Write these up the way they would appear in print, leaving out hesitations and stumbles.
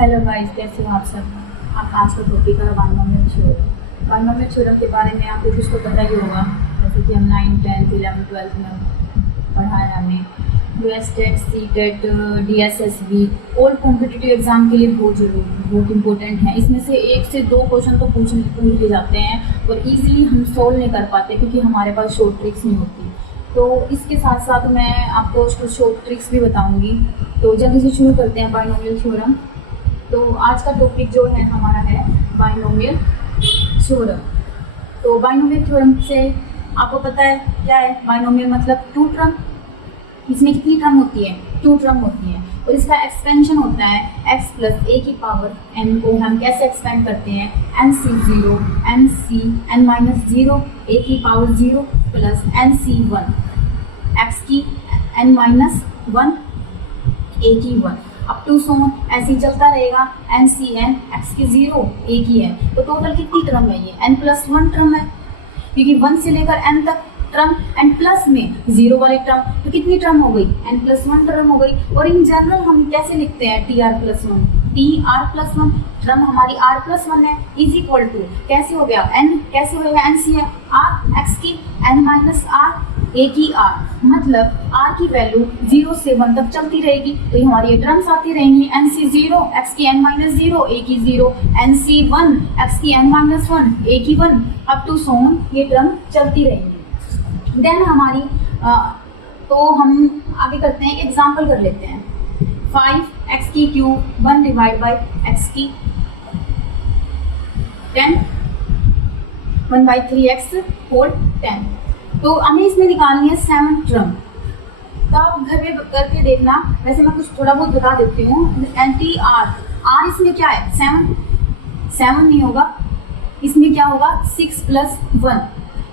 Hello guys, कैसे हो आप सब। आप आज का टॉपिक है बाइनोमियल थ्योरम। बाइनोमियल थ्योरम के बारे में आपको कुछ तो पता ही होगा, जैसे कि हम 9, 10, 11, 12 में पढ़ा है हमने। US TET, C TET, DSSB all competitive exam के लिए बहुत इंपॉर्टेंट है। इसमें से 1 से 2 क्वेश्चन तो पूछ लिए जाते हैं और ईजिली हम सोल्व नहीं कर पाते क्योंकि हमारे पास शॉर्ट ट्रिक्स नहीं होती। तो इसके साथ साथ मैं आपको कुछ शॉर्ट ट्रिक्स भी बताऊंगी। तो जल्दी से शुरू करते हैं बाइनोमियल थ्योरम। तो आज का टॉपिक जो है हमारा है बाइनोमियल थ्योरम। तो बाइनोमियल थ्योरम से आपको पता है क्या है बाइनोमियल मतलब 2 टर्म। इसमें कितनी टर्म होती है? 2 टर्म होती है। और इसका एक्सपेंशन होता है x प्लस a की पावर n को हम कैसे एक्सपेंड करते हैं? nc0 nc n minus 0 a की पावर 0 प्लस nc1 x की n माइनस 1 a की 1 अप टू सो ऐसे ही चलता रहेगा। NCN x की 0 a की है। तो टोटल कितनी टर्म है? ये n प्लस 1 टर्म है क्योंकि 1 से लेकर n तक टर्म एंड प्लस में 0 वाली टर्म। तो कितनी टर्म हो गई? n प्लस 1 टर्म हो गई। और इन जनरल हम कैसे लिखते हैं? TR plus 1 TR plus 1 term हमारी R प्लस 1 है इज इक्वल टू कैसे हो गया? n कैसे हो गया? NCR x की n माइनस R a की r, मतलब r की वैल्यू 0 से 1 तक चलती रहेगी। तो ये हमारी टर्म्स आती रहेंगी। NC0 x की n माइनस 0 a की 0 NC1 x की n माइनस 1 a की 1 अप टू सो ये टर्म चलती रहेंगी। देन हमारी तो हम आगे करते हैं, एग्जाम्पल कर लेते हैं। 5x की क्यूब 1 डिवाइड बाई x की 10 1/3x होल 10। तो हमें इसमें निकालनी है 7 टर्म। तो आप घर पे करके देखना। वैसे मैं कुछ थोड़ा बहुत बता देती हूँ। NTR इसमें क्या है? 7 नहीं होगा, इसमें क्या होगा? 6 प्लस 1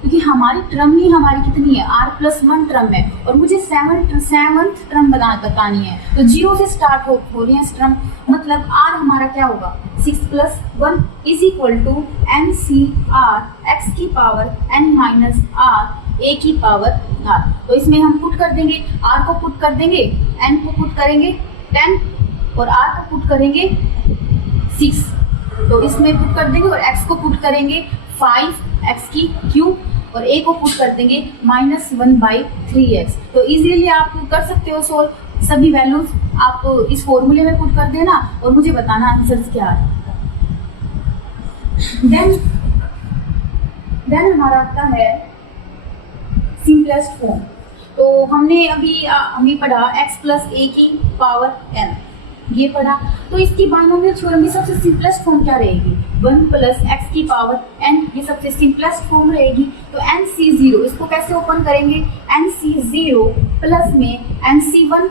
क्योंकि हमारी टर्म ही हमारी कितनी है? R प्लस 1 टर्म है और मुझे 7th टर्म बतानी है। तो 0 से स्टार्ट हो रही है टर्म, मतलब R हमारा क्या होगा? 6 plus 1 is equal to NCR x की power n minus R a की पावर r। तो इसमें हम पुट कर देंगे, r को पुट कर देंगे, n को पुट करेंगे 10 और r को पुट करेंगे 6। तो इसमें पुट कर देंगे और x को पुट करेंगे 5x की क्यूब और a को पुट कर देंगे -1/3x। तो इजीली आप कर सकते हो सोल्व। सभी वैल्यूज आप इस फॉर्मूले में पुट कर देना और मुझे बताना आंसर क्या है। देन हमारा आता है सिंपलेस्ट फॉर्म। तो हमने अभी पढ़ा x प्लस a की पावर n, ये पढ़ा। तो इसकी बाइनोमियल थ्योरम की सबसे सिंपलेस्ट फॉर्म क्या रहेगी? 1 प्लस x की पावर n, ये सबसे सिंपलेस्ट फॉर्म रहेगी। तो NC0 इसको कैसे ओपन करेंगे? NC0 प्लस में NC1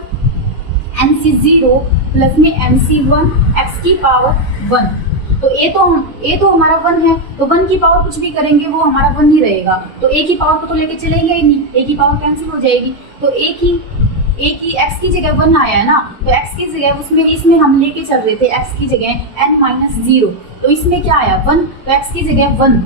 NC0 प्लस में NC1 x की पावर 1। तो a तो हमारा 1 है, तो 1 की पावर कुछ भी करेंगे वो हमारा 1 ही रहेगा। तो a की पावर को तो लेके चलेंगे ही नहीं, a की पावर कैंसिल हो जाएगी। तो a की x की जगह 1 आया है ना, तो x की जगह इसमें हम लेके चल रहे थे x की जगह n माइनस 0। तो इसमें क्या आया? 1। तो x की जगह 1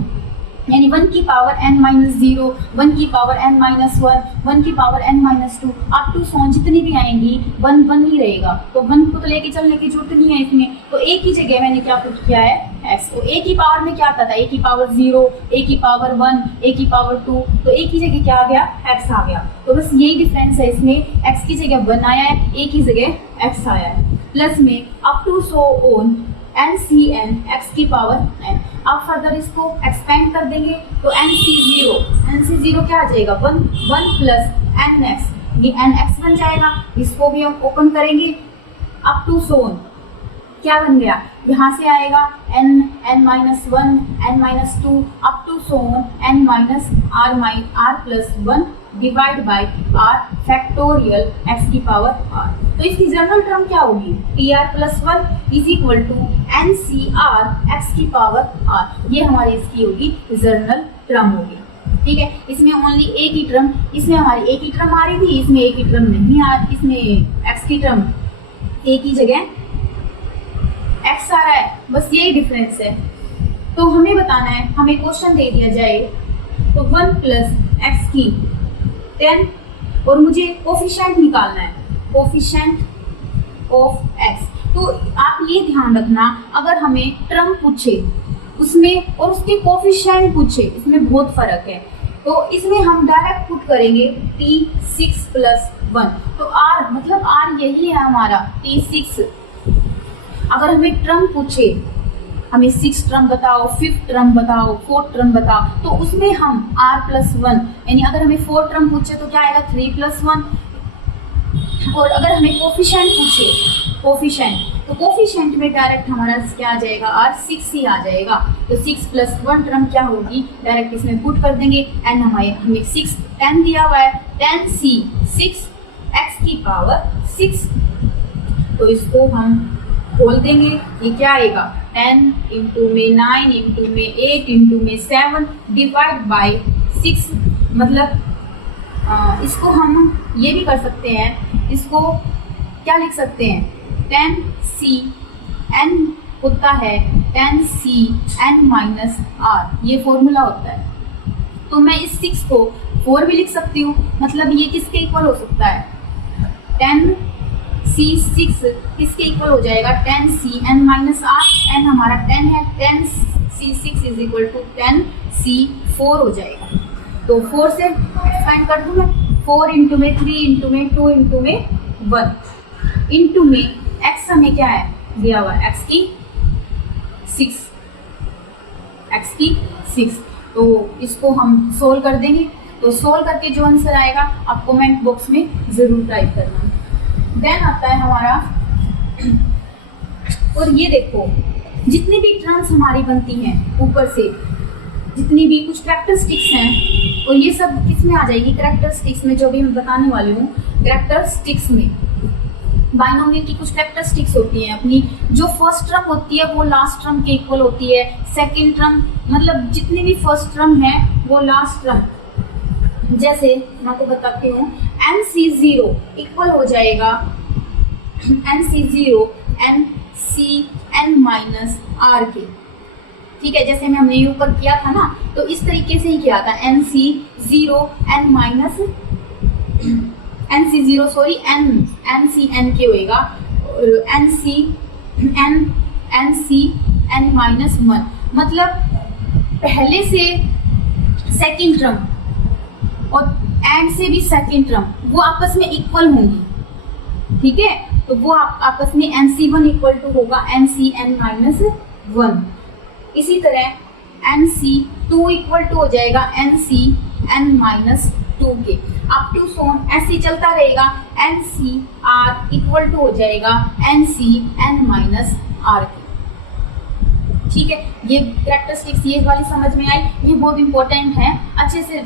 यानी 1 की पावर n माइनस 0, 1 की पावर n माइनस 1, 1 की power n minus 2 up to so जितनी भी आएंगी 1 ही रहेगा। तो 1 को तो लेके चलने की जरूरत नहीं है इसमें। तो a की जगह मैंने क्या पुट किया है? x। तो a की पावर में क्या आता था? a की पावर 0, a की पावर 1, a की पावर 2। तो a की जगह क्या आ गया? x आ गया। तो बस यही डिफरेंस है इसमें, x की जगह 1 आया है, a की जगह x आया है। प्लस में up to so on NCN x की पावर n। अब फर्दर इसको एक्सपेंड कर देंगे तो NC0 क्या आ जाएगा? 1 प्लस nx, ये nx बन जाएगा। इसको भी हम ओपन करेंगे अप टू सोन, क्या बन गया? यहाँ से आएगा n minus 1 n minus 2 up to so on n minus r plus 1 divide by r factorial x की पावर r। तो इसकी जनरल टर्म क्या होगी? TR plus 1 is equal to NCR x की पावर r। ये हमारी इसकी होगी जनरल टर्म होगी। ठीक है, इसमें ओनली a की टर्म, इसमें हमारी a की टर्म आ रही थी, इसमें a की टर्म नहीं आ, इसमें x की टर्म a की जगह x आ रहा है। बस यही डिफरेंस है। तो हमें बताना है, हमें क्वेश्चन दे दिया जाए तो 1 प्लस x की 10 और मुझे कोफिशिएंट निकालना है, कोफिशिएंट ऑफ x। तो आप ये ध्यान रखना, अगर हमें टर्म पूछे उसमें और उसके कोफिशिएंट पूछे, इसमें बहुत फर्क है। तो इसमें हम डायरेक्ट पुट करेंगे T6 + 1, तो R मतलब R यही है हमारा T6। अगर हमें टर्म पूछे, हमें 6 टर्म बताओ, 5th टर्म बताओ, 4th टर्म बताओ, तो उसमें हम R + 1, यानी अगर हमें 4 टर्म पूछे तो क्या आएगा 3 + 1। और अगर हमें कोफिशिएंट पूछे, तो कोफिशिएंट में डायरेक्ट हमारा क्या आ जाएगा, R 6 ही आ जाएगा। तो 6 + 1 टर्म क्या होगी, डायरेक्ट इसमें पुट कर देंगे। एंड हमें 6 10 दिया हुआ है, 10C 6 x⁻⁶। तो इसको हम खोल देंगे, ये क्या आएगा 10 × में 9 × में 8 × में 7 डिवाइड बाय 6। मतलब इसको हम ये भी कर सकते हैं, इसको क्या लिख सकते हैं 10C n होता है 10C n - r, ये फॉर्मूला होता है। तो मैं इस 6 को 4 भी लिख सकती हूँ, मतलब ये किसके इक्वल हो सकता है 10C6 किसके इक्वल हो जाएगा 10C n - r, n हमारा 10 है, 10C6 = 10C4 हो जाएगा। तो 4 से एक्सपेंड कर दूँ मैं, 4 × में 3 × में 2 × में 1 इंटू में x हमें क्या है दिया हुआ x की 6। तो इसको हम सोल्व कर देंगे। तो सोल्व करके जो आंसर आएगा आप कमेंट बॉक्स में ज़रूर टाइप करना। देन आता है हमारा, और ये देखो जितनी भी टर्म्स हमारी बनती हैं ऊपर से, जितनी भी कुछ कैरेक्टरिस्टिक्स हैं, और ये सब किस में आ जाएगी कैरेक्टरिस्टिक्स में, जो भी मैं बताने वाली हूँ कैरेक्टरिस्टिक्स में। बाइनोमियल की कुछ कैरेक्टरिस्टिक्स होती हैं अपनी, जो फर्स्ट टर्म होती है वो लास्ट टर्म के इक्वल होती है, सेकंड टर्म मतलब जितनी भी फर्स्ट टर्म है वो लास्ट टर्म, जैसे मैं आपको बताती हूँ NC0 इक्वल हो जाएगा NC0 NCn - r के। ठीक है, जैसे हमने ये ऊपर किया था ना, तो इस तरीके से ही किया था NC0 NCn के होएगा NCn -1, मतलब पहले से सेकंड टर्म और एंड से भी सेकंड टर्म वो आपस में इक्वल होंगी। ठीक है, तो वो आपस में NC1 = होगा NCn -1। इसी तरह NC2 = हो जाएगा NCn -2 के, अप टू सोन ऐसे चलता रहेगा। NCr = हो जाएगा NCn -r के। ठीक है, ये कैरेक्टरिस्टिक्स ये वाली समझ में आई, ये बहुत इंपॉर्टेंट है, अच्छे से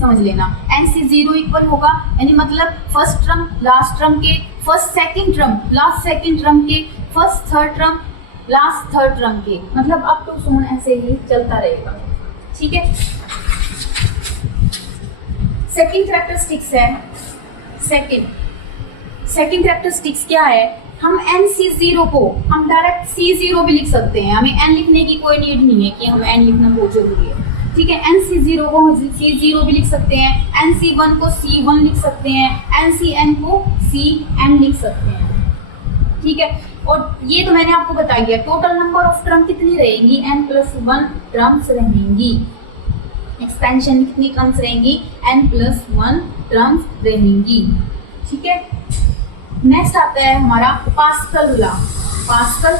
समझ लेना। NC0 इक्वल होगा, यानी मतलब फर्स्ट टर्म लास्ट टर्म के, first second term last second term के, first third term last third term के, मतलब अप टू सोन ऐसे ही चलता रहेगा। ठीक है, सेकंड कैरेक्टरिस्टिक्स है, सेकंड कैरेक्टरिस्टिक्स क्या है, हम NC0 को हम डायरेक्ट C0 भी लिख सकते हैं, हमें n लिखने की कोई नीड नहीं है कि हमें n लिखना बहुत जरूरी है। ठीक है, NC0 को C0 भी लिख सकते हैं, NC1 को C1 लिख सकते हैं, NCn को Cn लिख सकते हैं। ठीक है, और ये तो मैंने आपको बता दिया। टोटल नंबर ऑफ टर्म कितनी रहेंगी, n+1 टर्म्स रहेंगी। एक्सपेंशन कितनी टर्म्स रहेंगी, n+1 टर्म्स रहेंगी। ठीक है, नेक्स्ट आता है हमारा पास्कल लॉ, पास्कल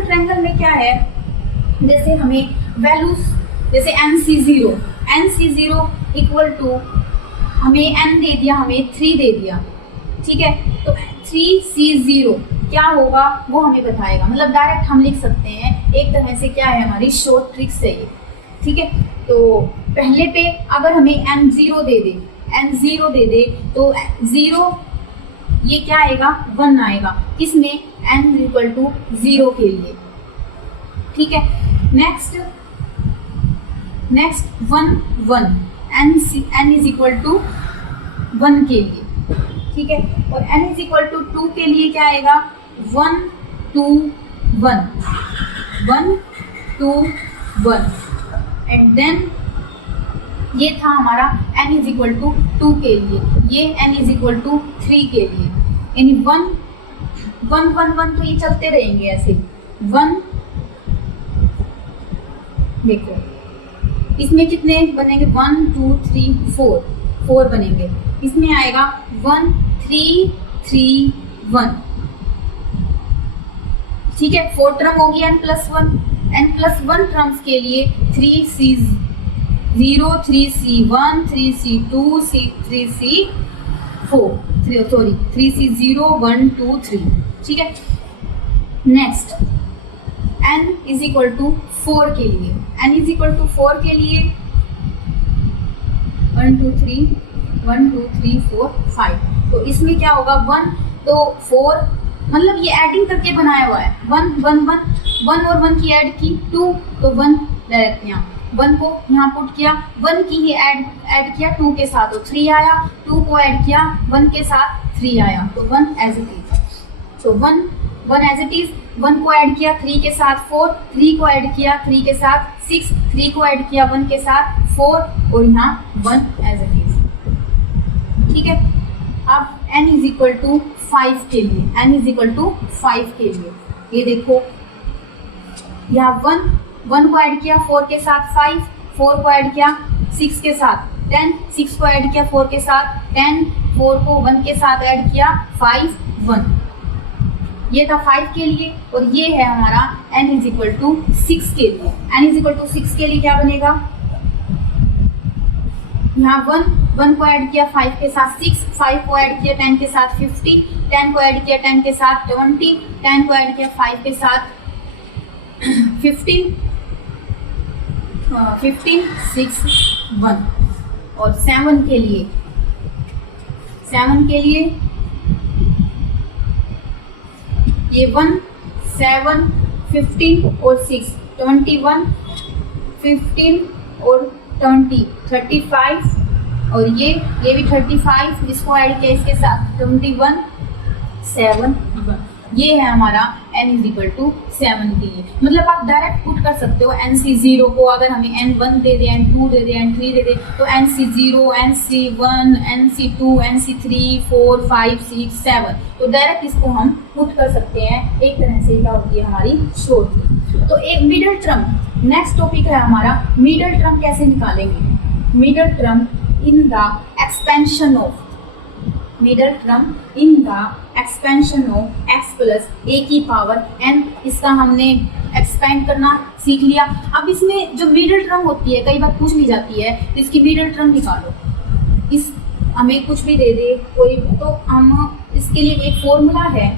ट्रायंगल में क्या है, जैसे हमें वैल्यूज, जैसे NC0 = हमें n दे दिया, हमें 3 दे दिया। ठीक है, तो 3C0 क्या होगा वो हमें बताएगा, मतलब डायरेक्ट हम लिख सकते हैं, एक तरह से क्या है हमारी शॉर्ट ट्रिक्स है ये। ठीक है, तो पहले पे अगर हमें n0 दे दे तो 0 ये क्या आएगा 1 आएगा, किसमें n = 0 के लिए। ठीक है, नेक्स्ट 1 n = 1 के लिए। ठीक है, और n = 2 के लिए क्या आएगा 1 2 1 एंड देन ये था हमारा n इज इक्वल टू 2 के लिए, ये n इज इक्वल टू 3 के लिए, यानी 1 1 1 1 तो ये चलते रहेंगे ऐसे 1। देखो इसमें कितने बनेंगे 1 2 3 4 बनेंगे, इसमें आएगा 1 3 3 1, ठीक है। 4 टर्म होगी n+1, n+1 टर्म्स के लिए 3c0 3c1 3c2 3c4 3c0 1 2 3, ठीक है। Next n is equal to 4 के लिए, n इज इक्वल टू 4 के लिए 1 2 3 4 5, तो इसमें क्या होगा 1 तो 4, मतलब ये एडिंग करके बनाया हुआ है 1 1 1 1 और 1 की ऐड की 2 तो 1 डायरेक्ट यहाँ 1 को यहाँ पुट किया, 1 की ही ऐड किया 2 के साथ तो 3 आया, 2 को ऐड किया 1 के साथ 3 आया, तो 1 एज इट इज, तो 1 एज इट इज, 1 को ऐड किया 3 के साथ 4, 3 को ऐड किया 3 के साथ 6, 3 को ऐड किया 1 के साथ 4 और यहाँ 1 एज इट इज, ठीक है। अब n इज इक्वल टू 5 के लिए, n इज इक्वल टू 5 के लिए ये देखो यहाँ 1 को ऐड किया 4 के साथ 5, 4 को ऐड किया 6 के साथ 10, 6 को ऐड किया 4 के साथ 10, 4 को 1 के साथ ऐड किया 5 1, ये था 5 के लिए। और ये है हमारा n इज इक्वल टू 6 के लिए, n इज इक्वल टू 6 के लिए क्या बनेगा, यहाँ 1 को ऐड किया 5 के साथ 6, 5 को ऐड किया 10 के साथ 15, 10 को ऐड किया 10 के साथ 20, 10 को ऐड किया 5 के साथ 15 6 1, और 7 के लिए ये 1 7 15 और 6 21 15 और 20 35, और ये भी 35, इसको ऐड किया इसके साथ 21 7 1, ये है हमारा n इज इक्वल टू 7 के लिए। मतलब आप डायरेक्ट पुट कर सकते हो nc0 को, अगर हमें n1 दे दे n2 दे दे n3 दे दे तो nc0 nc1 nc2 nc3 4 5 6 7, तो डायरेक्ट इसको हम पुट कर सकते हैं, एक तरह से क्या होती है हमारी शॉर्ट। तो एक मिडल टर्म, नेक्स्ट टॉपिक है हमारा मिडल टर्म कैसे निकालेंगे, middle term in the expansion of, middle term in the expansion of x plus a की पावर n, इसका हमने एक्सपेंड करना सीख लिया। अब इसमें जो मिडल टर्म होती है कई बार पूछ ली जाती है, तो इसकी मिडल टर्म निकालो, इस हमें कुछ भी दे दे कोई, तो हम इसके लिए एक फॉर्मूला है,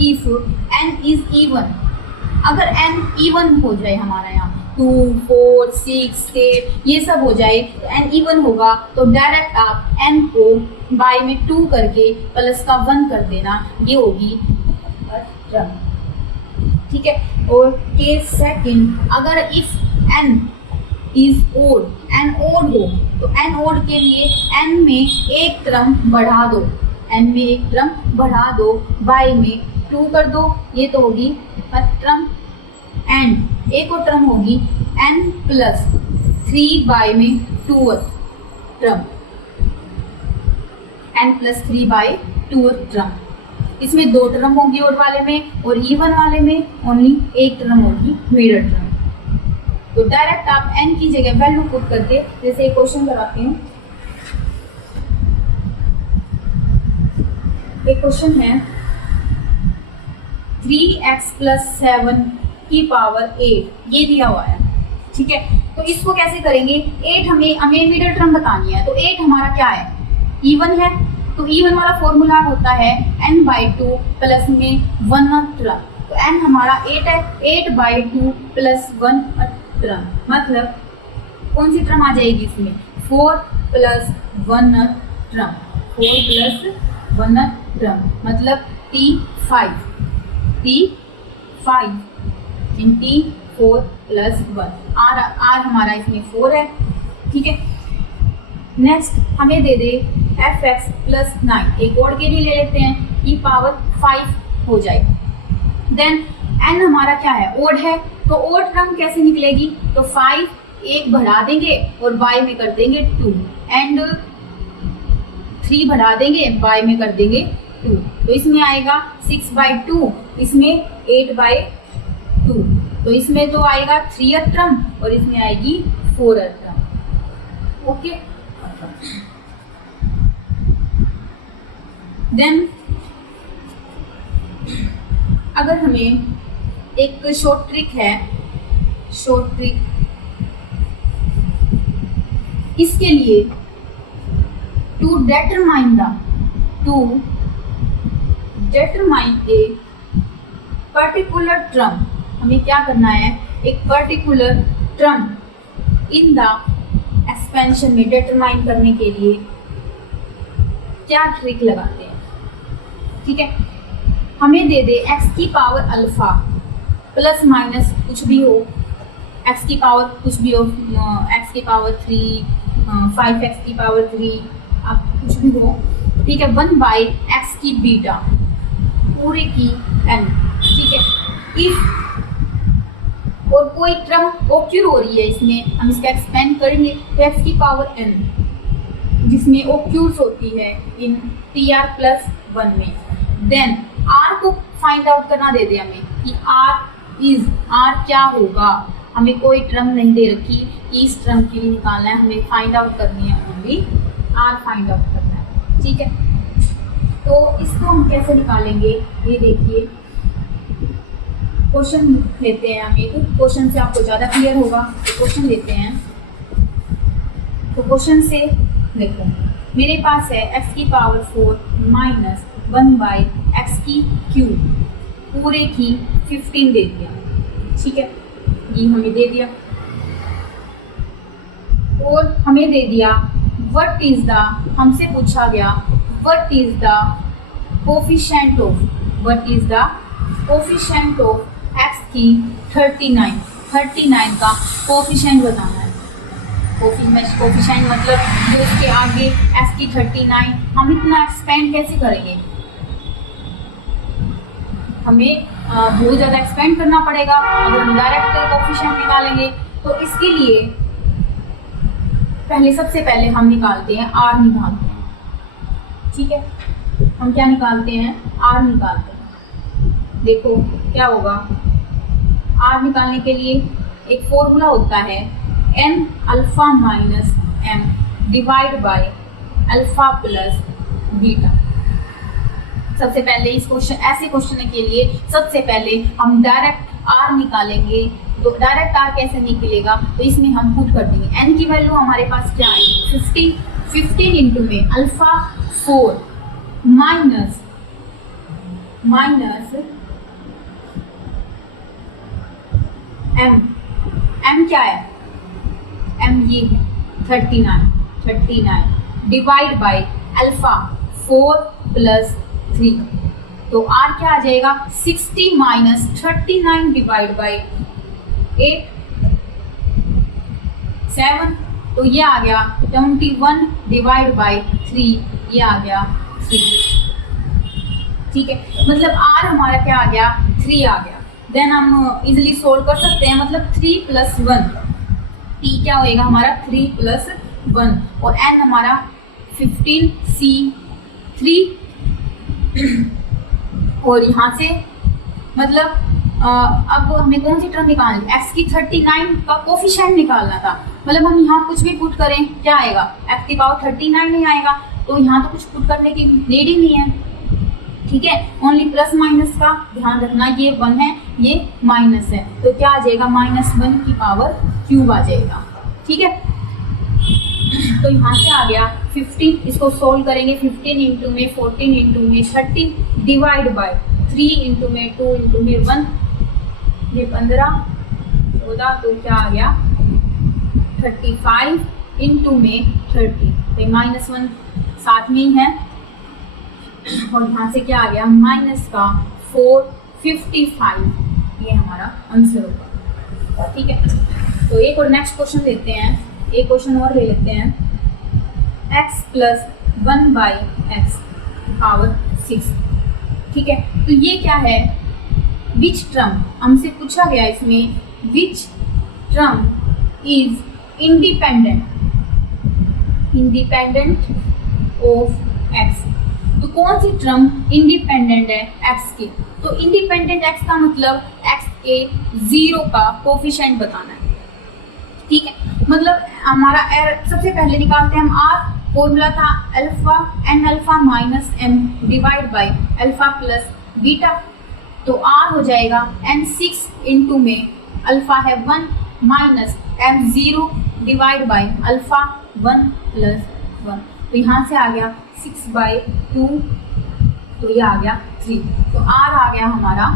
इफ n इज इवन, अगर n इवन हो जाए हमारा यहाँ 2 4 6 8 ये सब हो जाए तो n इवन होगा, तो डायरेक्ट आप n को बाय में 2 करके प्लस का 1 कर देना, ये होगी टर्म, ठीक है। और केस सेकंड, अगर if n is odd, n odd हो तो n ओड के लिए n में एक टर्म बढ़ा दो, n में एक टर्म बढ़ा दो, बाय में 2 कर दो, ये तो होगी टर्म, एंड एक और टर्म होगी n प्लस 3 बाय में 2 term, n plus 3 by 2 term, इसमें 2 टर्म होगी ओड वाले में, और इवन वाले में ओनली एक टर्म होगी मिडल टर्म। तो डायरेक्ट आप n की जगह वैल्यू पुट करके, जैसे एक क्वेश्चन कराती हूँ, एक क्वेश्चन है 3x प्लस 7 की पावर 8 ये दिया हुआ है, ठीक है। तो इसको कैसे करेंगे, 8 हमें मिडल टर्म बतानी है, तो 8 हमारा क्या है, इवन है, तो इवन वाला फॉर्मूला होता है n/2 प्लस में 1 टर्म, तो n हमारा 8 है, 8/2 प्लस 1 टर्म, मतलब कौन सी टर्म आ जाएगी इसमें, 4 प्लस 1 टर्म, 4 प्लस 1 टर्म, मतलब T5 इन T4 प्लस 1, R हमारा इसमें 4 है, ठीक है। नेक्स्ट हमें दे दे fx प्लस 9, एक और के लिए ले लेते हैं, ई पावर 5 हो जाए, देन n हमारा क्या है, ओड है, तो ओड टर्म कैसे निकलेगी, तो 5 एक बढ़ा देंगे और बाय में कर देंगे 2 एंड 3 बढ़ा देंगे, बाय में कर देंगे 2, तो इसमें आएगा 6/2, इसमें 8/2, तो इसमें तो आएगा 3th टर्म और इसमें आएगी 4th टर्म। ओके, देन अगर हमें एक शॉर्ट ट्रिक है, शॉर्ट ट्रिक इसके लिए to determine a particular term, हमें क्या करना है, एक particular term in the expansion में डिटरमाइन करने के लिए क्या ट्रिक लगाते हैं। ठीक है, हमें दे दे x की पावर अल्फा प्लस माइनस कुछ भी हो, x की पावर कुछ भी हो, x की पावर 3, 5x की पावर 3, अब कुछ भी हो, ठीक है, 1/x की बीटा पूरे की n। ठीक है, इफ और कोई टर्म ओक्यूर हो रही है इसमें, हम इसका एक्सपेंड करेंगे तो x की पावर n जिसमें ओक्यूर्स होती है इन tr+1 में, देन r को फाइंड आउट करना दे दे हमें कि r क्या होगा, हमें कोई टर्म नहीं दे रखी कि इस टर्म के लिए निकालना है, हमें फाइंड आउट करनी है, ओनली r फाइंड आउट करना है। ठीक है, तो इसको हम कैसे निकालेंगे, ये देखिए क्वेश्चन लेते हैं हम, एक क्वेश्चन से आपको ज़्यादा क्लियर होगा, तो क्वेश्चन लेते हैं। तो क्वेश्चन से देखो, मेरे पास है x की पावर 4 माइनस 1/x की क्यूब पूरे की 15 दे दिया। ठीक है, ये हमें दे दिया और हमें दे दिया व्हाट इज द, हमसे पूछा गया what is the coefficient of x की 39 का कोफिशिएंट बताना है। कोफिशिएंट मतलब जो उसके आगे x की 39, हम इतना एक्सपेंड कैसे करेंगे, हमें बहुत ज़्यादा एक्सपेंड करना पड़ेगा अगर हम डायरेक्ट कोफिशिएंट निकालेंगे। तो इसके लिए सबसे पहले हम निकालते हैं r निकालते हैं। ठीक है, हम क्या निकालते हैं, r निकालते हैं। देखो क्या होगा, r निकालने के लिए एक फॉर्मूला होता है n alpha minus m divide by alpha plus beta. सबसे पहले इस क्वेश्चन, ऐसे क्वेश्चन के लिए सबसे पहले हम डायरेक्ट r निकालेंगे। तो डायरेक्ट r कैसे निकलेगा, तो इसमें हम पुट कर देंगे n की वैल्यू हमारे पास क्या है 15 इंटू में अल्फा 4 माइनस m क्या है, m ये है 39 डिवाइड बाय अल्फा 4 प्लस 3, तो r क्या आ जाएगा 60 माइनस 39 डिवाइड बाय 8 7, तो ये आ गया 21 डिवाइड बाय 3, ये आ गया 3। ठीक है, मतलब r हमारा क्या आ गया 3 आ गया। देन हम इजिली सोल्व कर सकते हैं, मतलब 3 + 1, t क्या होएगा हमारा 3 + 1 और n हमारा 15 c3 और यहाँ से मतलब अब हमें कौन सी टर्म निकालनी, x की 39 का कोफिशिएंट निकालना था। मतलब हम यहाँ कुछ भी पुट करें क्या आएगा, x की पावर 39 नहीं आएगा, तो यहाँ तो कुछ पुट करने की नीड ही नहीं है। ठीक है, ओनली प्लस माइनस का ध्यान रखना, ये 1 है ये माइनस है, तो क्या आ जाएगा -1 की पावर क्यूब आ जाएगा। ठीक है, तो यहाँ से आ गया 15, इसको सोल्व करेंगे 15 इंटू में 14 इंटू में 30 डिवाइड बाय 3 इंटू में 2 इंटू में 1, ये 15 14, तो क्या आ गया 35 इंटू में 30, तो -1 साथ में ही है और यहाँ से क्या आ गया -455, ये हमारा आंसर होगा। ठीक है, तो एक और नेक्स्ट क्वेश्चन लेते हैं, एक क्वेश्चन और ले लेते हैं, x + 1/x पावर 6। ठीक है, तो ये क्या है, विच टर्म, हमसे पूछा गया इसमें which term is independent of x. तो कौन सी टर्म इंडिपेंडेंट है एक्स की? तो इंडिपेंडेंट एक्स का मतलब एक्स के जीरो का कोफिशिएंट बताना है, ठीक है। मतलब हमारा एर सबसे पहले निकालते हैं हम आर, फॉर्मूला था alpha n alpha minus m divide by alpha plus beta. तो आर हो जाएगा एन 6 इंटू में अल्फा है 1 minus m 0 divide by alpha 1 plus 1। तो यहाँ से आ गया 6/2, तो ये आ गया 3। तो आर आ गया हमारा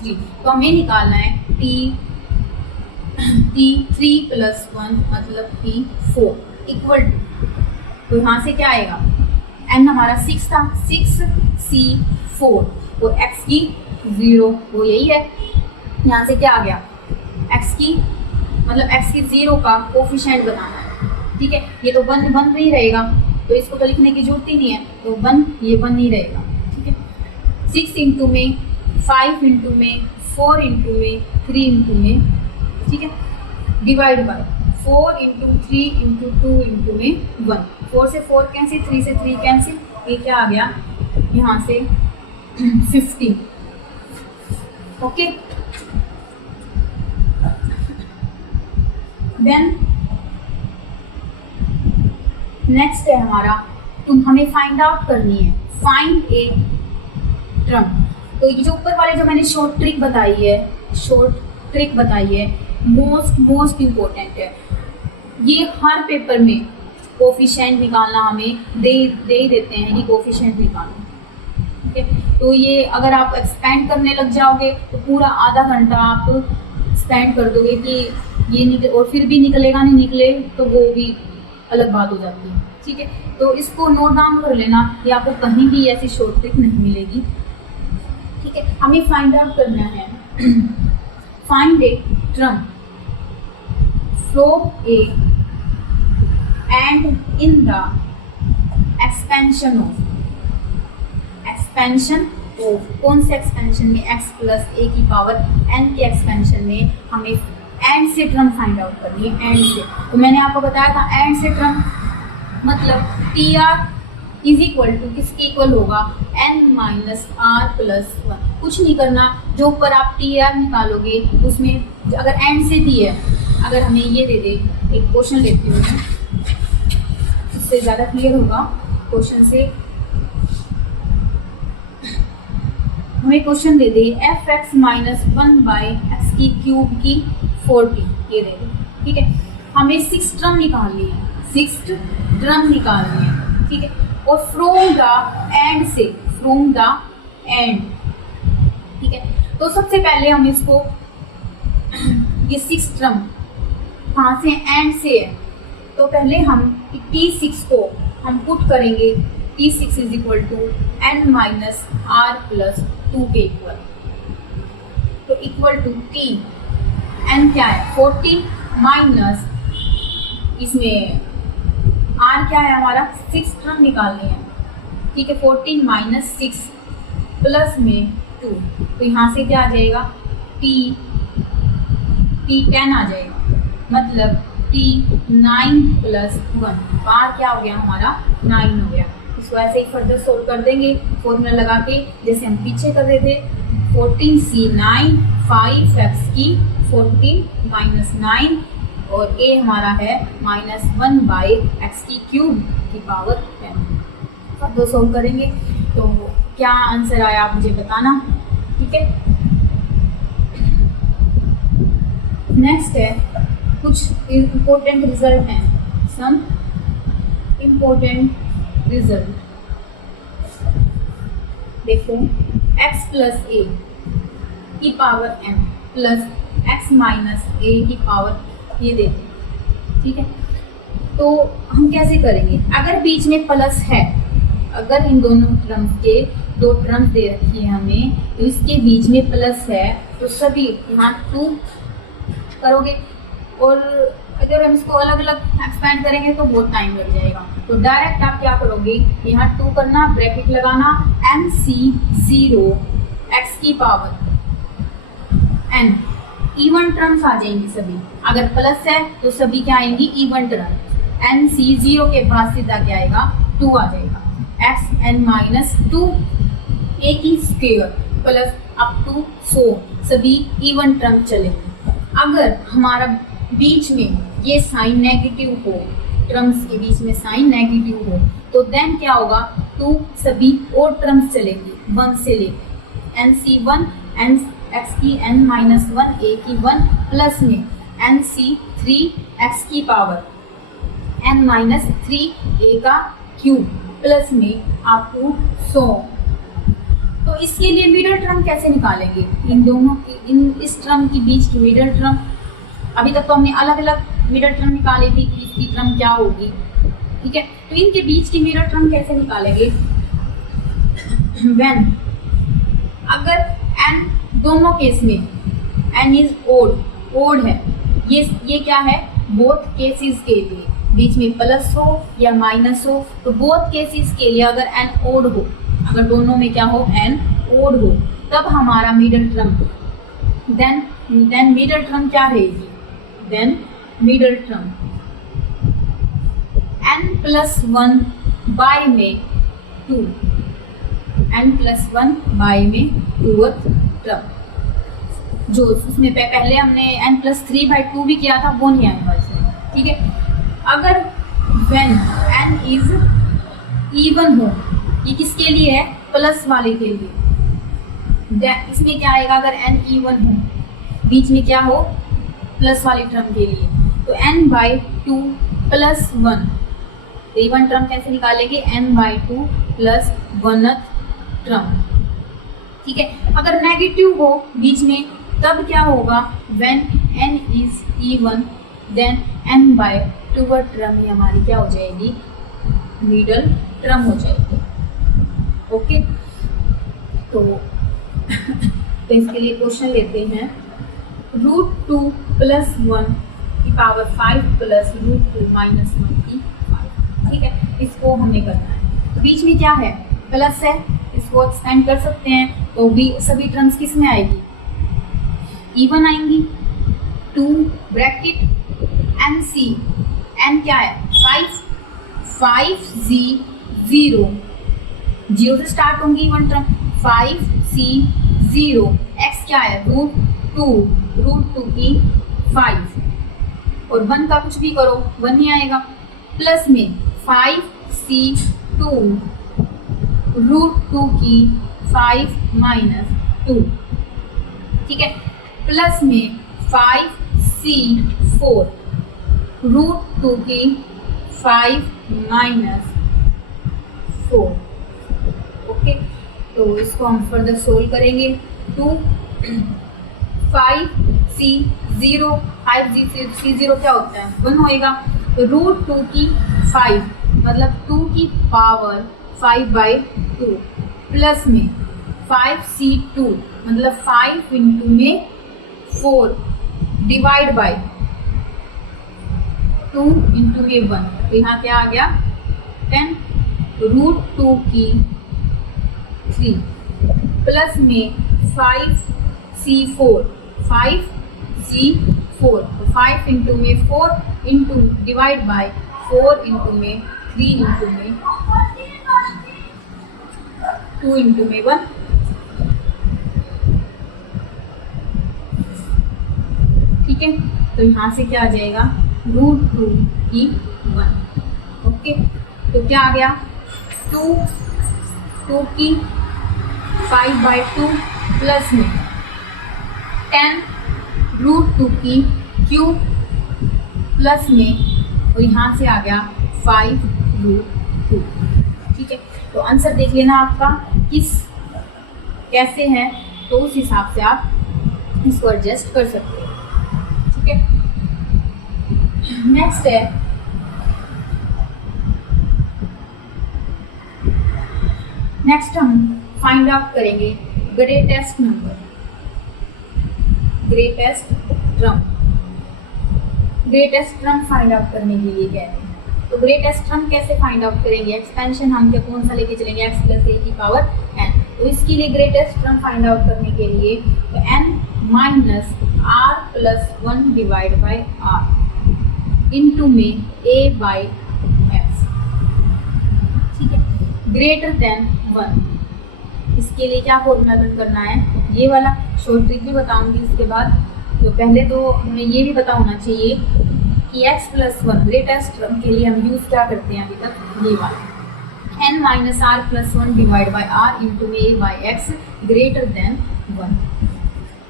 3। तो हमें निकालना है टी 3 प्लस 1 मतलब टी 4 इक्वल टू, तो यहाँ से क्या आएगा, एन हमारा 6 था, 6C4 और एक्स की 0 वो यही है। यहाँ से क्या आ गया, एक्स की मतलब एक्स की 0 का कोफिशिएंट बनाना है, ठीक है। ये तो 1 नहीं रहेगा, तो इसको तो लिखने की जरूरत ही नहीं है, तो 1 ये 1 नहीं रहेगा, ठीक है। 6 इंटू में 5 इंटू में 4 इंटू में 3 इंटू में, ठीक है, divide by 4 into 3 into 2 into में 1। 4 से 4 कैंसिल, 3 से 3 कैंसिल, ये क्या आ गया यहाँ से 15। ओके, देन नेक्स्ट है हमारा, हमें फाइंड आउट करनी है फाइंड ए टर्म। तो ये जो ऊपर वाले जो मैंने शॉर्ट ट्रिक बताई है मोस्ट इम्पोर्टेंट है। ये हर पेपर में कोफिशिएंट निकालना हमें दे ही देते हैं कि कोफिशिएंट निकालना, ठीक है। तो ये अगर आप एक्सपेंड करने लग जाओगे तो पूरा आधा घंटा आप स्पेंड कर दोगे कि ये निकले, और फिर भी निकलेगा नहीं, निकले तो वो भी अलग बात हो जाती है, ठीक है। तो इसको नोट डाउन कर लेना, ये आपको कहीं भी ऐसी शॉर्ट ट्रिक नहीं मिलेगी, ठीक है। हमें फाइंड आउट करना है find a term from A and in the expansion of कौन से एक्सपेंशन में, एक्स प्लस ए की पावर एन के एक्सपेंशन में हमें एंड से टर्म फाइंड आउट करनी है, एंड से। तो मैंने आपको बताया था एंड से टर्म मतलब t r is equal to किसके इक्वल होगा, एन माइनस आर प्लस 1। कुछ नहीं करना, जो ऊपर आप टी आर निकालोगे उसमें अगर एंड से दी है, अगर हमें ये दे दे, एक क्वेश्चन लेती हूँ मैं, इससे ज़्यादा क्लियर होगा क्वेश्चन से। हमें question they they F x minus 1 by x की क्यूब की 40, ये दे दे, ठीक है। हमें 6 टर्म निकालनी है, 6 टर्म निकालनी है, ठीक है। और फ्रॉम द एंड से, फ्रॉम द एंड, ठीक है। तो सबसे पहले हम इसको ये 6 टर्म कहाँ से, एंड से है, तो पहले हम T6 को हम पुट करेंगे, T6 is equal to n minus r plus 2 के इक्वल, तो इक्वल टू टी एन क्या है 40 माइनस इसमें आर क्या है हमारा 6 टर्म निकालनी है, ठीक है। 14 माइनस 6 प्लस में 2, तो यहाँ से क्या आ जाएगा टी 10 आ जाएगा, मतलब टी 9 प्लस 1। आर क्या हो गया हमारा 9 हो गया। इसको ऐसे ही फर्दर सोल्व कर देंगे फॉर्मूला लगा के, जैसे हम पीछे कर रहे थे। 14C9 5x की 14 माइनस 9 और a हमारा है माइनस 1 बाई एक्स की क्यूब की पावर 10। फर्दर सोल्व करेंगे तो क्या आंसर आया आप मुझे बताना, ठीक है। नेक्स्ट है कुछ इम्पोर्टेंट रिजल्ट हैं, सम इम्पोर्टेंट रिजल्ट। देखो x प्लस ए की power n plus x minus A की पावर ये देते, ठीक है। तो हम कैसे करेंगे, अगर बीच में प्लस है, अगर इन दोनों टर्म्स के 2 टर्म्स दे रखी है हमें, तो इसके बीच में प्लस है तो सभी यहाँ 2 करोगे, और अगर हम इसको अलग अलग एक्सपेंड करेंगे तो बहुत टाइम लग जाएगा। तो डायरेक्ट आप क्या करोगे, यहाँ 2 करना, ब्रैकेट लगाना, MC 0 x की पावर n इवन टर्म्स आ जाएंगी सभी। अगर प्लस है तो सभी क्या आएंगी, इवन टर्म। एन सी 0 के पास सीधा क्या आएगा, 2 आ जाएगा। एक्स एन माइनस 2 ए की स्क्वायर प्लस अप टू 100 सभी इवन टर्म चलेंगे। अगर हमारा बीच में ये साइन नेगेटिव हो, टर्म्स के बीच में साइन नेगेटिव हो, तो देन क्या होगा, 2 सभी और टर्म्स चलेंगी 1 से लेकर एन सी 1 एन एक्स की एन माइनस 1 ए की 1 प्लस में एन सी 3 एक्स की पावर एन माइनस 3 ए का क्यूब प्लस में अप टू 100। तो इसके लिए मिडल टर्म कैसे निकालेंगे, इन दोनों की, इस टर्म के बीच की मिडल टर्म। अभी तक तो हमने अलग अलग मिडल टर्म निकाली थी कि इसकी टर्म क्या होगी, ठीक है। तो इनके बीच की मिडल टर्म कैसे निकालेंगे, व्हेन अगर n दोनों केस में n इज ओड है, ये क्या है, बोथ केसेस के लिए बीच में प्लस हो या माइनस हो, तो बोथ केसेस के लिए अगर n ओड हो, अगर दोनों में क्या हो n ओड हो, तब हमारा middle term, then middle term क्या रहेगी, then middle term n plus 1 by में 2, n प्लस 1 बाय में 2th टर्म, जो उसमें पहले हमने n प्लस 3 बाय 2 भी किया था, वो नहीं आएगा इसमें, ठीक है। अगर when n इज इवन हो, ये किसके लिए है, प्लस वाले के लिए, इसमें क्या आएगा, अगर n इवन हो, बीच में क्या हो, प्लस वाली टर्म के लिए, तो n बाई 2 प्लस 1, तो इवन टर्म कैसे निकालेंगे, n by 2 plus 1th term, ठीक है। अगर नेगेटिव हो बीच में, तब क्या होगा, when n is even, then n by 2th term ही हमारी क्या हो जाएगी, मिडल टर्म हो जाएगी, ओके। तो इसके लिए क्वेश्चन लेते हैं, √2 प्लस 1 की पावर 5 प्लस √2 माइनस 1 की 5, ठीक है। इसको हमें करना है, बीच में क्या है, प्लस है, इसको एक्सपेंड कर सकते हैं, तो भी सभी टर्म्स किस में आएगी, इवन आएंगी। 2 ब्रैकेट एन सी, एन क्या है 5 जी 0 से स्टार्ट होंगी इवन टर्म, 5c 0, x क्या है √2 की 5, और 1 का कुछ भी करो 1 ही आएगा, प्लस में 5c2 √2 की 5 माइनस 2, ठीक है, प्लस में 5c4 √2 की 5 माइनस 4, ओके। तो इसको हम फर्दर सोल्व करेंगे, 5c0 क्या होता है 1 होएगा, √2 की 5 मतलब 2 की पावर 5 बाई 2 प्लस में 5c2 मतलब 5 इंटू में 4 डिवाइड बाई 2 इंटू में 1, तो यहाँ क्या आ गया 10 √2 की 3 प्लस में 5c4 तो 5 इंटू में 4 इंटू डिवाइड बाई 4 इंटू में 3 इंटू में 2 इंटू में 1, ठीक है। तो यहाँ से क्या आ जाएगा √2 की 1, ओके। तो क्या आ गया 2 की 5 बाई 2 प्लस में 10 √2 की क्यूब प्लस में, और यहाँ से आ गया 5√2, ठीक है। तो आंसर देख लेना आपका कैसे है, तो उस हिसाब से आप इसको एडजस्ट कर सकते हो, ठीक है। नेक्स्ट है नेक्स्ट हम फाइंड आउट करेंगे greatest number, greatest term find out करने के लिए कहते हैं। तो ग्रेटेस्ट टर्म कैसे फाइंड आउट करेंगे, एक्सपेंशन हम क्या कौन सा लेके चलेंगे, x प्लस a की पावर n। तो इसके लिए ग्रेटेस्ट टर्म फाइंड आउट करने के लिए तो n minus r 1+1 divide by r into में a बाई एक्स, ठीक है, ग्रेटर देन 1। इसके लिए क्या फॉर्मूला रन करना है, ये वाला शॉर्ट ट्रिक भी बताऊंगी इसके बाद। तो पहले तो हमें ये भी पता होना चाहिए कि x+1 ग्रेटेस्ट टर्म के लिए हम यूज़ क्या करते हैं अभी तक, ये वाला n-r+1 divide by r into में a by x greater than 1,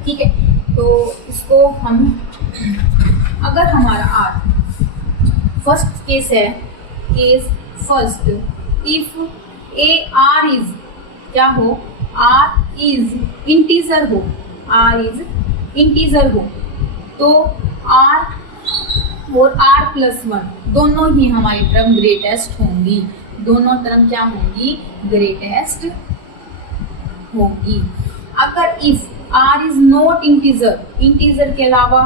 ठीक है। तो इसको हम, अगर हमारा r फर्स्ट केस है, case first, if a r is क्या हो, r इज इंटीजर हो, r इज इंटीजर हो, तो r और r+1 दोनों ही हमारी टर्म ग्रेटेस्ट होंगी, दोनों टर्म क्या होंगी, ग्रेटेस्ट होंगी। अगर if r is not integer, integer के अलावा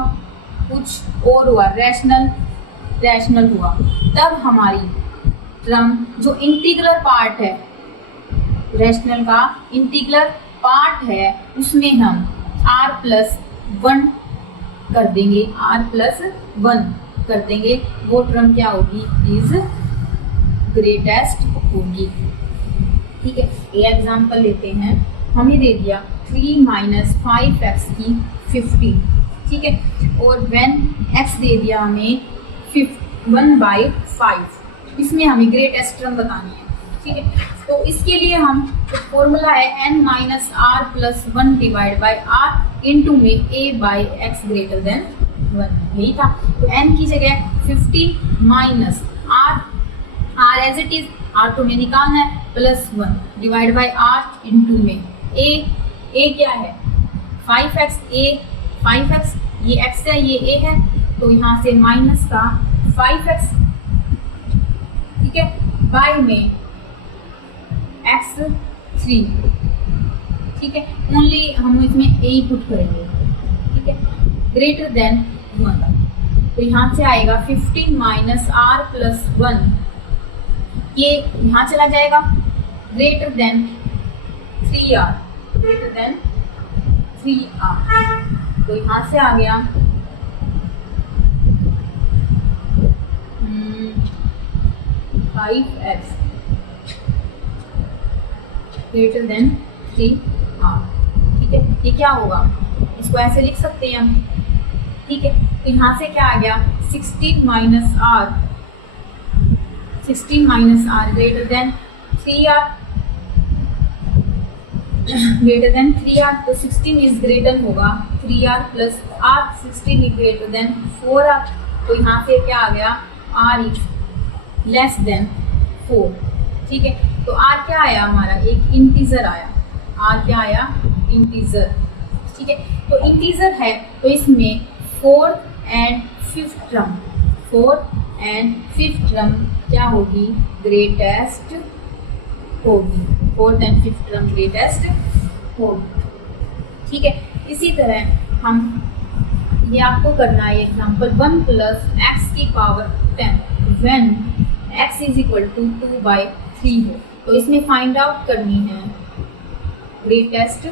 कुछ और हुआ, रैशनल हुआ, तब हमारी टर्म जो इंटीग्रल पार्ट है, रैशनल का इंटीग्रल पार्ट है, उसमें हम r+1 कर देंगे, r+1 कर देंगे, वो टर्म क्या होगी, इज ग्रेटेस्ट होगी, ठीक है। ये एग्जांपल लेते हैं, हमें दे दिया 3 - 5x की 15, ठीक है, और व्हेन x दे दिया हमें 1/5, इसमें हमें ग्रेटेस्ट टर्म बतानी है, ठीक है। तो इसके लिए हम फॉर्मूला है n-r+1 divide by r into में a by x greater than 1, यही था। तो n की जगह 50 minus r as it is, r तो हमें निकालना है, +1 डिवाइड बाई r इंटू में a क्या है 5x, a 5x, ये x है, ये a है, तो यहाँ से माइनस का 5x, ठीक है, बाई में x3, ठीक है, ओनली हम इसमें a पुट करेंगे, ठीक है, ग्रेटर देन 1। तो यहाँ से आएगा 15 माइनस r+1, ये यहाँ चला जाएगा, greater than 3r, greater than 3r, तो यहाँ से आ गया 5x ग्रेटर देन 3r, ठीक है। ये क्या होगा, इसको ऐसे लिख सकते हैं हम, ठीक है। तो यहाँ से क्या आ गया 16 minus r greater than 3r, greater than 3r, तो 16 इज ग्रेटर होगा 3r plus r, 16 is greater than 4r, तो यहाँ से क्या आ गया r इज लेस देन 4, ठीक है। तो r क्या आया हमारा, एक इंटीजर आया, r क्या आया, इंटीजर, ठीक है। तो इंटीजर है तो इसमें 4th and 5th term, 4th and 5th term क्या होगी, ग्रेटेस्ट होगी, 4th and 5th term greatest होगी, ठीक है। इसी तरह हम, ये आपको करना है एग्जाम्पल 1 + x की power 10 when x is equal to 2/3 हो, तो इसमें फाइंड आउट करनी है, ग्रेटेस्ट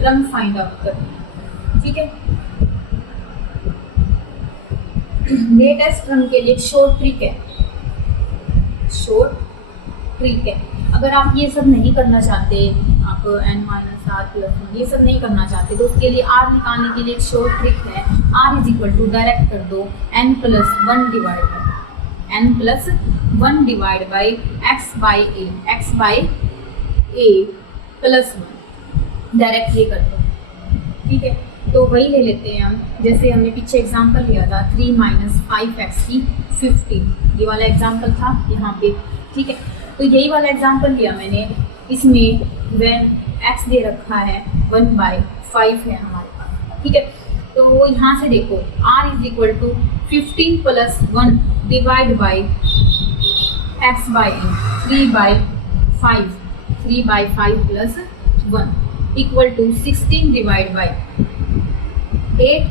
टर्म फाइंड आउट करनी है, ठीक है। ग्रेटेस्ट टर्म के लिए शॉर्ट ट्रिक है, शॉर्ट ट्रिक है। अगर आप ये सब नहीं करना चाहते, आप n-r+1 ये सब नहीं करना चाहते, तो उसके लिए r निकालने के लिए एक शॉर्ट ट्रिक है, r is equal to direct कर दो n+1 divide by x by a +1, direct ये कर दो, ठीक है। तो वही ले लेते हैं हम, जैसे हमने पीछे एग्जांपल लिया था 3 - 5x की 15, ये वाला एग्जांपल था यहाँ पे, ठीक है। तो यही वाला एग्जांपल लिया मैंने, इसमें व्हेन x दे रखा है 1/5 है हमारे पास, ठीक है। तो यहाँ से देखो r is equal to 15 + 1 divide by x by 3/5, 3/5 + 1 equal to 16 divide by 8,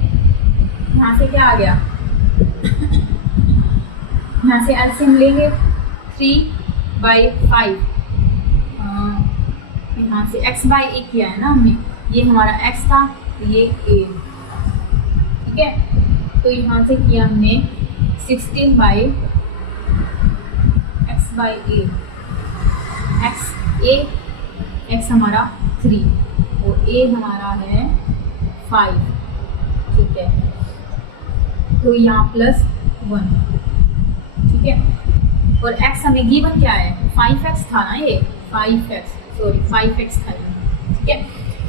यहाँ से क्या आ गया, यहाँ से एलसीएम लेंगे 3/5, यहाँ से x बाई a किया है ना हमने, ये हमारा x था, ये a, ठीक है। तो यहाँ से किया हमने 16 by x by A, x हमारा 3 और ए हमारा है 5, ठीक है। तो यहाँ प्लस 1, ठीक है। और x हमें गिवन क्या है, 5x था ना, ये 5x था ये, ठीक है।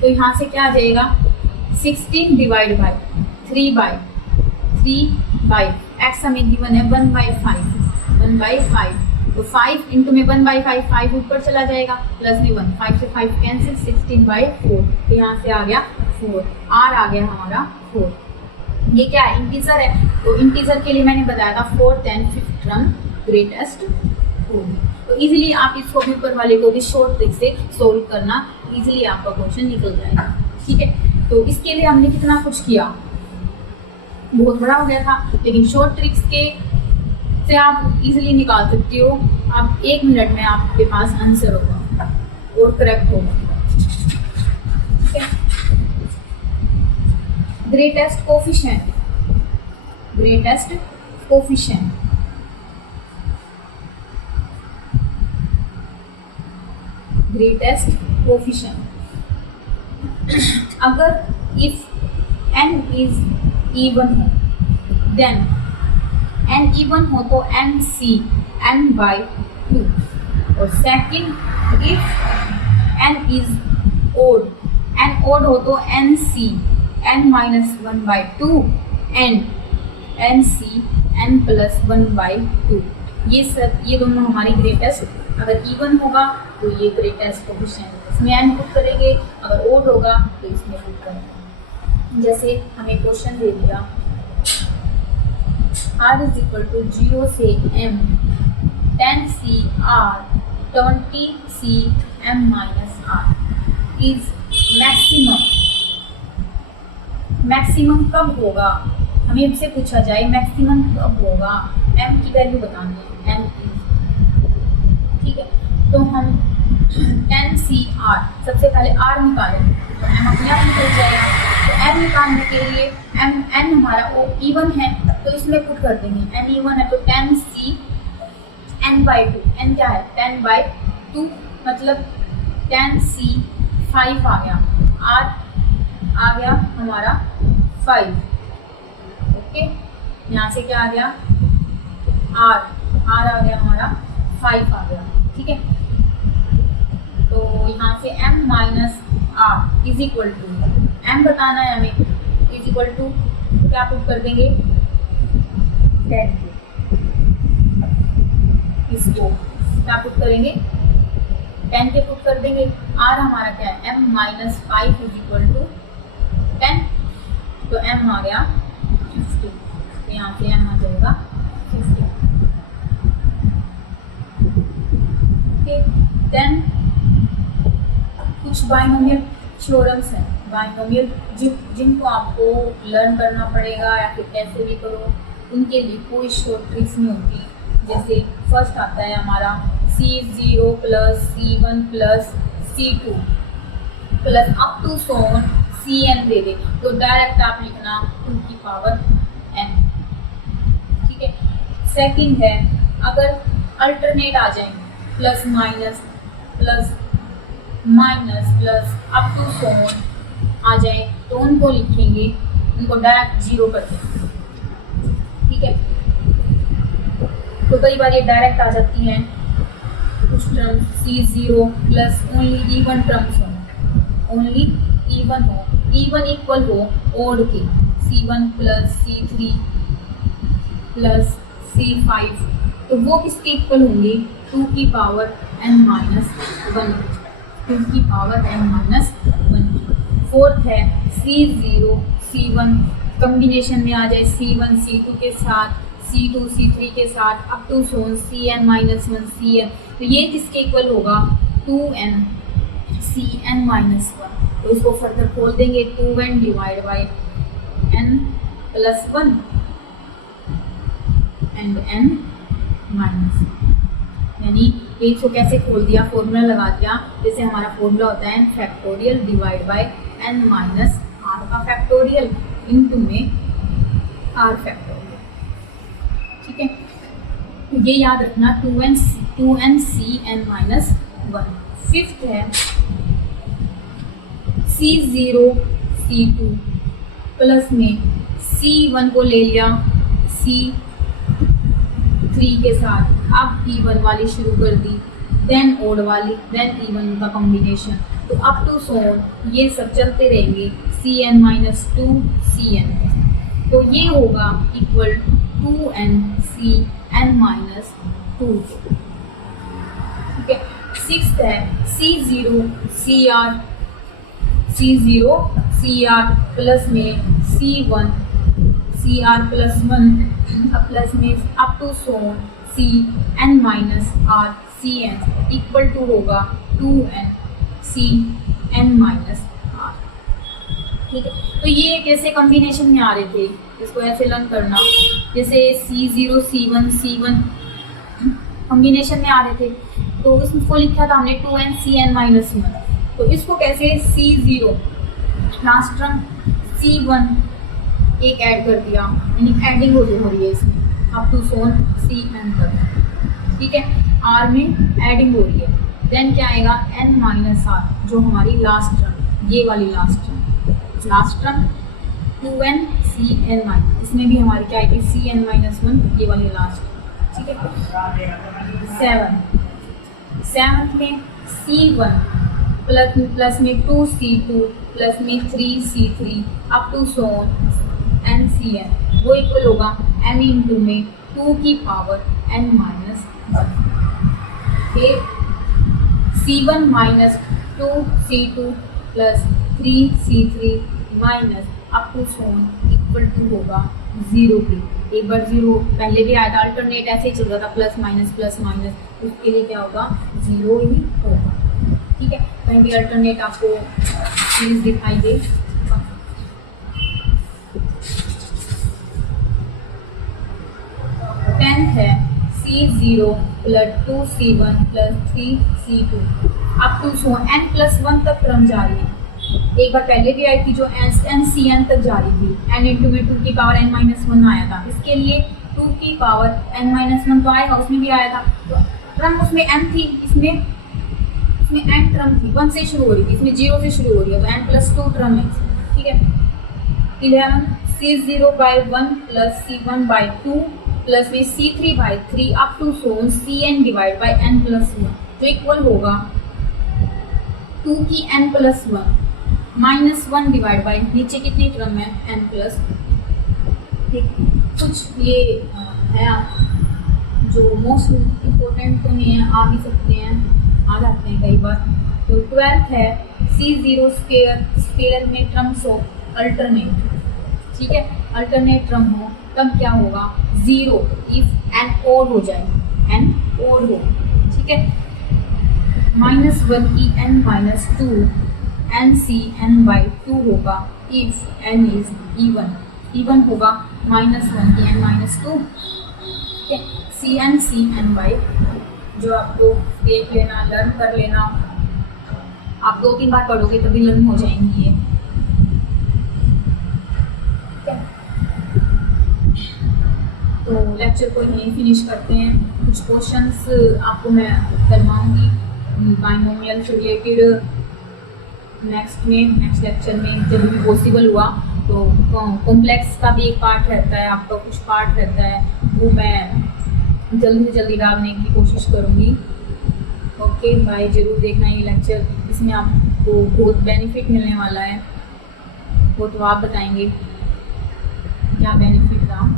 तो यहाँ से क्या आ जाएगा 16 डिवाइड बाई 3 बाई x हमें गिवन है 1/5, तो 5 इंटू में 1/5, 5 ऊपर चला जाएगा, प्लस में 1, 5 से 5 कैंसिल, 16/4, तो यहाँ से आ गया 4, r आ गया हमारा 4। ये क्या है, इंटीजर है, तो इंटीजर के लिए मैंने बताया था 4th and 5th term greatest होगी। तो इजीली आप इसको ऊपर वाले को भी शॉर्ट ट्रिक से सोल्व करना, इजीली आपका क्वेश्चन निकल जाएगा, ठीक है। तो इसके लिए हमने कितना कुछ किया, बहुत बड़ा हो गया था, लेकिन शॉर्ट ट्रिक्स के से आप इजीली निकाल सकते हो। आप 1 मिनट में आपके पास आंसर होगा और करेक्ट होगा, ठीक है। ग्रेटेस्ट कोफिशिएंट, अगर इफ n इज इवन हो, देन n इवन हो तो nc n/2, और second if n is odd, n odd हो तो nc n-1/2 and nc n+1/2। ये दोनों हमारी ग्रेटेस्ट, अगर इवन होगा तो ये ग्रेटेस्ट कोफिशिएंट, इसमें n पुट करेंगे, अगर ओड होगा तो इसमें पुट करेंगे। जैसे हमें क्वेश्चन दे दिया r = 0 से m 10cr 20cm-r is maximum कब होगा, हमें इससे पूछा जाए मैक्सिमम कब होगा, m की वैल्यू बतानी है, m ठीक है। तो हम 10cr सबसे पहले r निकालें तो m अपने आप निकल जाएगा। तो m निकालने के लिए n हमारा ओ इवन है तो इसमें पुट कर देंगे, n इवन है तो 10c n/2, n क्या है 10/2, मतलब 10c 5 आ गया, r आ गया हमारा 5, ओके। यहाँ से क्या आ गया r आ गया हमारा 5 आ गया, ठीक है। तो यहाँ से m - r is equal to, m बताना है हमें, इज इक्वल टू क्या पुट कर देंगे 10 को, इसको क्या पुट करेंगे 10 के पुट कर देंगे, r हमारा क्या है m - 5 इज इक्वल टू 10, तो m आ गया 50, यहाँ से m आ जाएगा 50, ओके। देन कुछ बाइनोमियल थ्योरम्स हैं, बाइनोमियल जिनको आपको लर्न करना पड़ेगा या फिर कैसे भी करो, उनके लिए कोई शॉर्ट ट्रिक्स नहीं होती। जैसे फर्स्ट आता है हमारा C0 + C1 + C2 plus up to so on Cn दे दे, तो डायरेक्ट आप लिखना 2 की पावर n, ठीक है। सेकंड है अगर अल्टरनेट आ जाएंगे plus minus plus up to so on आ जाए तो उनको लिखेंगे, उनको डायरेक्ट 0 कर देंगे, ठीक है। तो कई बार ये डायरेक्ट आ जाती हैं कुछ terms C0 plus only even terms हो, ओनली इवन हो, इवन इक्वल हो ओड के C1 + C3 + C5, तो वो किसके इक्वल होंगे 2 की पावर n-1, 2 की पावर n-1। फोर्थ है C0 C1 कम्बिनेशन में आ जाए C1 C2 के साथ, C2 C3 के साथ up to Son Cn-1 Cn, तो ये किसके इक्वल होगा 2n Cn-1, तो इसको फर्दर खोल देंगे 2n divide by n+1 and n-, यानी इसको कैसे खोल दिया, फॉर्मूला लगा दिया, जैसे हमारा फॉर्मूला होता है n factorial divide by n - r का फैक्टोरियल इनटू में आर फैक्टोरियल। ठीक है, तो ये याद रखना 2n cn माइनस 1। फिफ्थ है C0 C2 प्लस में C1 को ले लिया C3 के साथ, अब E1 वाली शुरू कर दी, देन ओड वाली, देन E1 का कॉम्बिनेशन, तो अप टू सो ये सब चलते रहेंगे Cn माइनस 2 Cn, तो ये होगा इक्वल 2n Cn माइनस 2। ठीक है, सिक्स्थ है C0 Cr प्लस में C1 Cr प्लस 1 प्लस में up to so Cn minus R Cn equal to होगा 2n Cn माइनस R। ठीक है, तो ये कैसे कॉम्बिनेशन में आ रहे थे, इसको ऐसे लर्न करना, जैसे C0 C1 कॉम्बिनेशन में आ रहे थे, तो इसको लिखा था हमने 2n Cn माइनस 1, तो इसको कैसे C0 लास्ट टर्म C1 एक ऐड कर दिया, यानी एडिंग हो रही है इसमें अप टू सोन Cn तक। ठीक है, R में एडिंग हो रही है, देन क्या आएगा n माइनस R, जो हमारी लास्ट टर्म, ये वाली last term 2n Cn minus, इसमें भी हमारी क्या आएगी Cn माइनस 1, ये वाली लास्ट। ठीक है, सेवंथ में C1 प्लस में 2C2 प्लस में 3C3 up to so on NCn, वो इक्वल होगा n इंटू में 2 की पावर n माइनस 1। फिर C1 minus 2C2 plus 3C3 minus up to so on equal to होगा 0 पे। एक बार 0 पहले भी आया था, अल्टरनेट ऐसे ही चल रहा था, प्लस माइनस, उसके लिए क्या होगा 0 ही होगा। ठीक है, कहीं भी अल्टरनेट आपको चीज दिखाई दे। टेंथ है C0 plus 2C1 plus 3C2 up to so n plus 1 तक क्रम जा रही है। एक बार पहले भी आई थी जो n Cn तक जा रही थी, n इंटू में 2 की पावर n माइनस 1 आया था, इसके लिए 2 की पावर n माइनस 1 तो आएगा, उसमें भी आया था, तो क्रम उसमें n थी, इसमें n क्रम थी, 1 से शुरू हो रही थी, इसमें 0 से शुरू हो रही है, तो n प्लस 2 क्रम है। ठीक है, 11 C0 by 1 plus C1 by 2 plus में C3 by 3 up to so on Cn divide by n plus 1, जो इक्वल होगा 2 की n plus 1 minus 1 divide by नीचे कितनी टर्म है n प्लस। ठीक, कुछ ये है जो मोस्ट इम्पोर्टेंट तो नहीं है, आ भी सकते हैं, आ जाते हैं कई बार। तो 12th है C0 स्केयर में टर्म्स ऑफ अल्टरनेट। ठीक है, अल्टरनेट टर्म हो तब क्या होगा 0 इफ n ओड हो जाए, n ओड हो। ठीक है, माइनस 1 की n माइनस 2 NCn बाई 2 होगा इफ n इज इवन होगा माइनस 1 की n माइनस 2। ठीक है, Cn बाई, जो आपको देख लेना, लर्न कर लेना, आप 2-3 बार पढ़ोगे तभी लर्न हो जाएंगी ये। तो लेक्चर को यहीं फिनिश करते हैं। कुछ क्वेश्चंस आपको मैं करवाऊंगी बाइनोमियल से रिलेटेड नेक्स्ट लेक्चर में, जब भी पॉसिबल हुआ। तो कॉम्प्लेक्स का भी एक पार्ट रहता है, आपका कुछ पार्ट रहता है, वो मैं जल्दी से जल्दी डालने की कोशिश करूँगी। ओके बाय, ज़रूर देखना ये लेक्चर, इसमें आपको बहुत बेनिफिट मिलने वाला है। वो तो आप बताएंगे क्या बेनिफिट रहा।